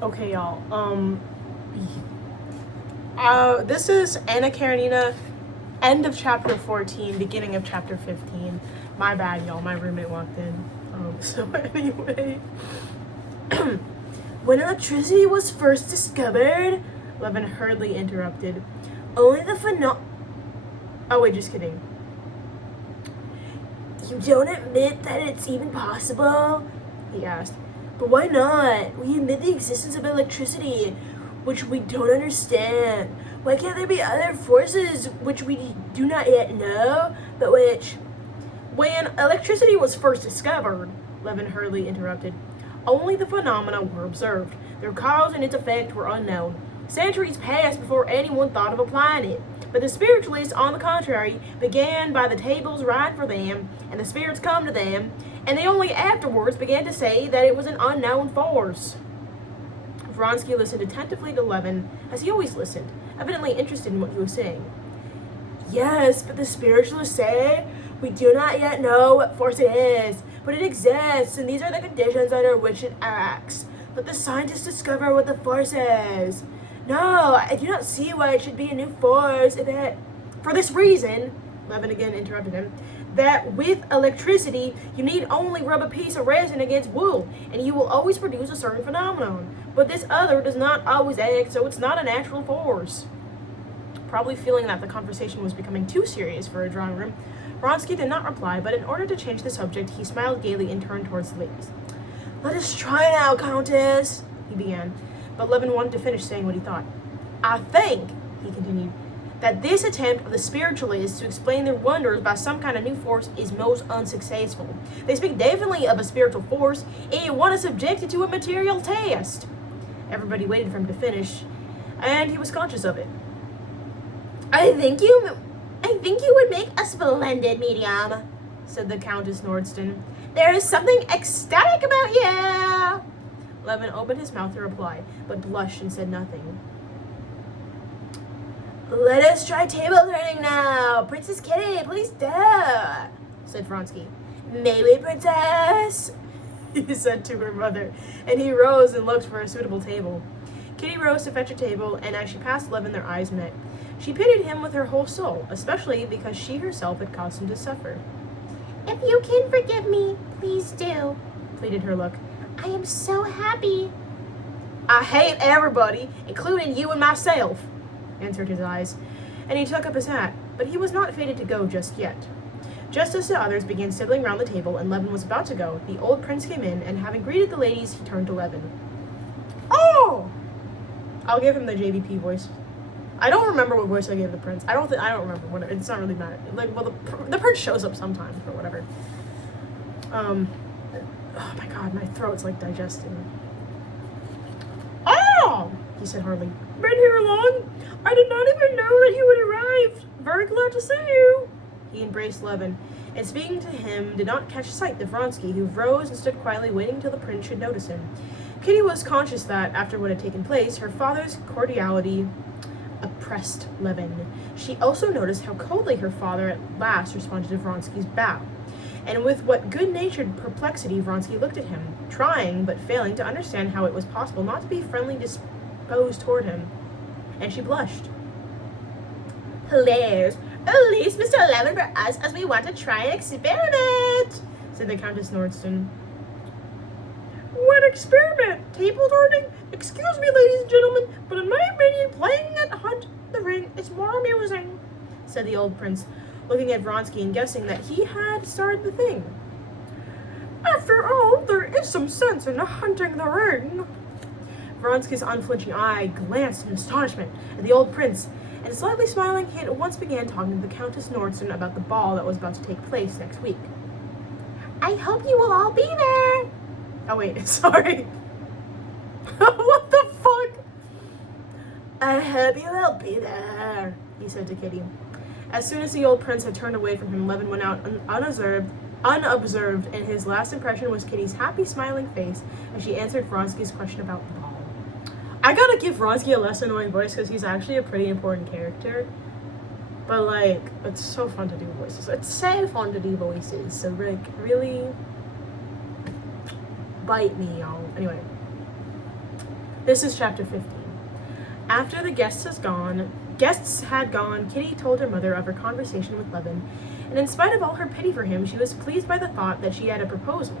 Okay, y'all. This is Anna Karenina, end of chapter 14, beginning of chapter 15. My bad, y'all. My roommate walked in. So anyway, when electricity was first discovered, Levin hurriedly interrupted. Only the Oh wait, just kidding. You don't admit that it's even possible? He asked. But why not? We admit the existence of electricity, which we don't understand. Why can't there be other forces which we do not yet know, but which... When electricity was first discovered, Levin hurriedly interrupted, only the phenomena were observed. Their cause and its effect were unknown. Centuries passed before anyone thought of applying it. But the spiritualists, on the contrary, began by the tables right for them, and the spirits come to them, and they only afterwards began to say that it was an unknown force. Vronsky listened attentively to Levin, as he always listened, evidently interested in what he was saying. Yes, but the spiritualists say, we do not yet know what force it is, but it exists, and these are the conditions under which it acts. Let the scientists discover what the force is. No, I do not see why it should be a new force if it... For this reason, Levin again interrupted him, that with electricity, you need only rub a piece of resin against wool, and you will always produce a certain phenomenon. But this other does not always act, so it's not a natural force. Probably feeling that the conversation was becoming too serious for a drawing room, Vronsky did not reply, but in order to change the subject, he smiled gaily and turned towards the ladies. Let us try now, Countess, he began, but Levin wanted to finish saying what he thought. I think, he continued, that this attempt of the spiritualists to explain their wonders by some kind of new force is most unsuccessful. They speak definitely of a spiritual force, and want to subject it to a material test. Everybody waited for him to finish, and he was conscious of it. I think you would make a splendid medium, said the Countess Nordston. There is something ecstatic about you. Levin opened his mouth to reply, but blushed and said nothing. Let us try table turning now. Princess Kitty, please do, said Vronsky. May we, Princess? He said to her mother, and he rose and looked for a suitable table. Kitty rose to fetch a table, and as she passed Levin, their eyes met. She pitied him with her whole soul, especially because she herself had caused him to suffer. If you can forgive me, please do, pleaded her look. I am so happy. I hate everybody, including you and myself, answered his eyes, and he took up his hat, but he was not fated to go just yet. Just as the others began settling round the table and Levin was about to go, the old prince came in, and having greeted the ladies, he turned to Levin. Oh! I'll give him the JVP voice. I don't remember what voice I gave the prince. I don't remember what. It's not really matter. Like, well, the prince shows up sometimes or whatever. Oh my god, my throat's like digesting. Oh, he said hardly. Been here long? I did not even know that you had arrived. Very glad to see you. He embraced Levin, and speaking to him, did not catch sight of Vronsky, who rose and stood quietly waiting until the prince should notice him. Kitty was conscious that, after what had taken place, her father's cordiality oppressed Levin. She also noticed how coldly her father at last responded to Vronsky's bow, and with what good-natured perplexity Vronsky looked at him, trying but failing to understand how it was possible not to be friendly disposed toward him, and she blushed. Please, release Mr. Levin for us as we want to try an experiment, said the Countess Nordston. What experiment? Table turning? Excuse me, ladies and gentlemen, but in my opinion, playing at Hunt the Ring is more amusing, said the old prince, looking at Vronsky and guessing that he had started the thing. After all, there is some sense in hunting the ring. Vronsky's unflinching eye glanced in astonishment at the old prince, and slightly smiling, he at once began talking to the Countess Nordston about the ball that was about to take place next week. I hope you will all be there. Oh wait, sorry. What the fuck? I hope you will be there, he said to Kitty. As soon as the old prince had turned away from him, Levin went out unobserved, and his last impression was Kitty's happy, smiling face as she answered Vronsky's question about the ball. I gotta give Vronsky a less annoying voice because he's actually a pretty important character. But, like, it's so fun to do voices. It's so fun to do voices. So, like, really bite me, y'all. Anyway. This is chapter 15. After the guests had gone, Kitty told her mother of her conversation with Levin, and in spite of all her pity for him, she was pleased by the thought that she had a proposal.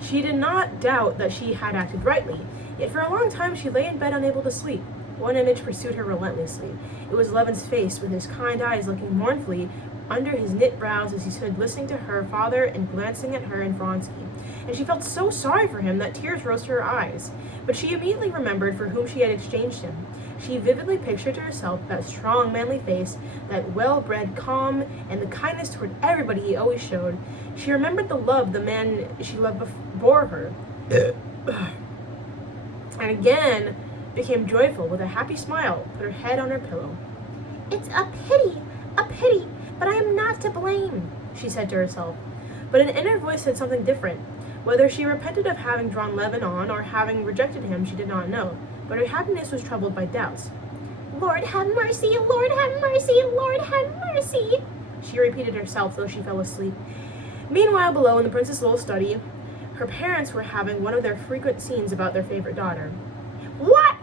She did not doubt that she had acted rightly, yet for a long time she lay in bed unable to sleep. One image pursued her relentlessly. It was Levin's face, with his kind eyes looking mournfully under his knit brows as he stood listening to her father and glancing at her and Vronsky. And she felt so sorry for him that tears rose to her eyes. But she immediately remembered for whom she had exchanged him. She vividly pictured to herself that strong, manly face, that well-bred calm, and the kindness toward everybody he always showed. She remembered the love the man she loved bore her. And again became joyful with a happy smile, put her head on her pillow. It's a pity, but I am not to blame, she said to herself. But an inner voice said something different. Whether she repented of having drawn Levin on or having rejected him, she did not know, but her happiness was troubled by doubts. Lord have mercy, Lord have mercy, Lord have mercy, she repeated herself, though she fell asleep. Meanwhile, below in the prince's little study, her parents were having one of their frequent scenes about their favorite daughter. What?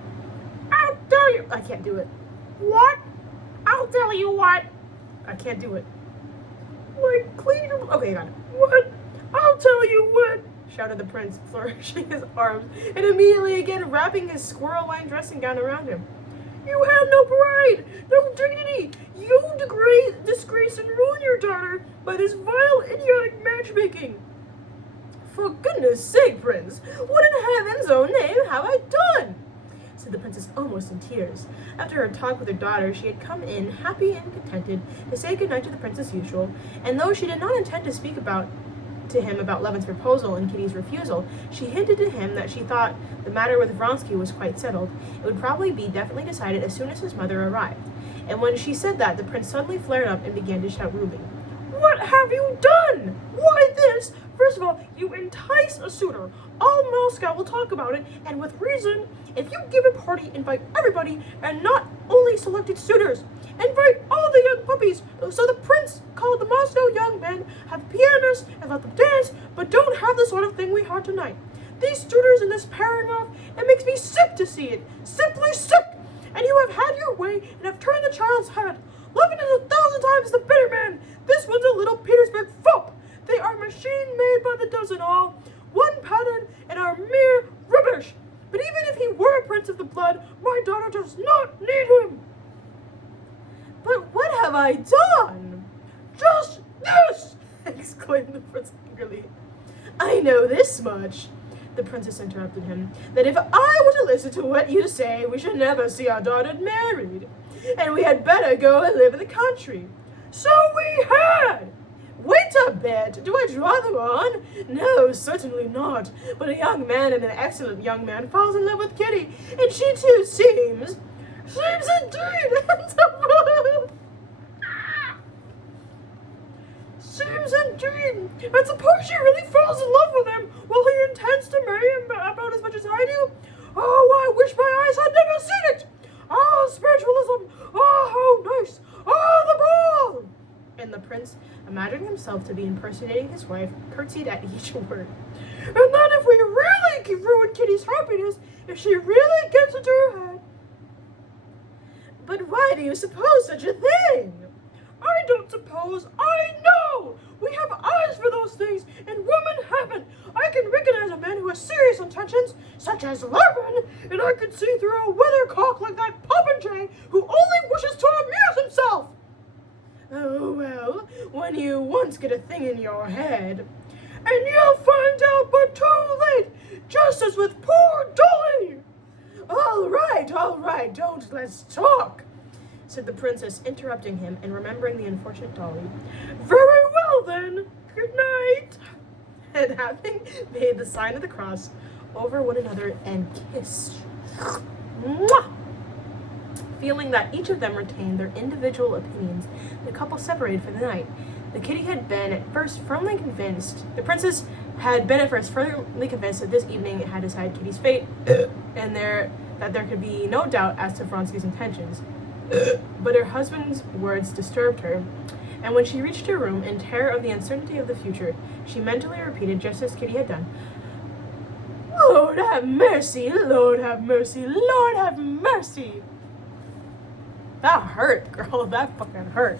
I'll tell you. I can't do it. What? I'll tell you what. I can't do it. What? Clean your... Okay, got it. What? I'll tell you what, shouted the prince, flourishing his arms, and immediately again wrapping his squirrel-lined dressing gown around him. You have no pride, no dignity. You disgrace and ruin your daughter by this vile, idiotic matchmaking. For goodness sake, Prince, what in heaven's own name have I done? Said the princess, almost in tears. After her talk with her daughter, she had come in, happy and contented, to say goodnight to the prince as usual, and though she did not intend to speak to him about Levin's proposal and Kitty's refusal, she hinted to him that she thought the matter with Vronsky was quite settled. It would probably be definitely decided as soon as his mother arrived. And when she said that, the prince suddenly flared up and began to shout rudely. What have you done? Why this? First of all, you entice a suitor. All Moscow will talk about it, and with reason. If you give a party, invite everybody, and not only selected suitors. Invite all the young puppies, so the prince called the Moscow young men, have pianists, and let them dance, but don't have the sort of thing we had tonight. These suitors and this pairing off, it makes me sick to see it. Simply sick! And you have had your way, and have turned the child's head. Levin is 1,000 times the better man. This one's a little Petersburg fop. They are machine-made by the dozen all, one pattern, and are mere rubbish. But even if he were a prince of the blood, my daughter does not need him. But what have I done? Just this! Exclaimed the prince eagerly. I know this much, the princess interrupted him, that if I were to listen to what you say, we should never see our daughter married, and we had better go and live in the country. So we had! Wait a bit, do I draw them on? No, certainly not. But a young man and an excellent young man falls in love with Kitty, and she too seems indeed! Seems indeed! And suppose she really falls in love with him, will he intends to marry him about as much as I do? Oh, I wish my eyes had never seen it! Oh, spiritualism! Oh, how nice! Oh, the ball! And the prince, imagining himself to be impersonating his wife, curtsied at each word. And then if we really ruin Kitty's happiness, if she really gets into her head. But why do you suppose such a thing? I don't suppose, I know! We have eyes for those things, and women haven't. I can recognize a man who has serious intentions, such as Levin, and I can see through a weathercock like that Pt1Ch who only wishes to amuse himself. Oh, well, when you once get a thing in your head. And you'll find out but too late, just as with poor Dolly. All right, let's talk, said the princess, interrupting him and remembering the unfortunate Dolly. Very well, then. Good night. And having made the sign of the cross over one another and kissed, mwah! Feeling that each of them retained their individual opinions, the couple separated for the night. The princess had been at first firmly convinced that this evening had decided Kitty's fate, and that there could be no doubt as to Vronsky's intentions. But her husband's words disturbed her, and when she reached her room in terror of the uncertainty of the future, she mentally repeated, just as Kitty had done, Lord have mercy, Lord have mercy, Lord have mercy. That hurt, girl. That fucking hurt.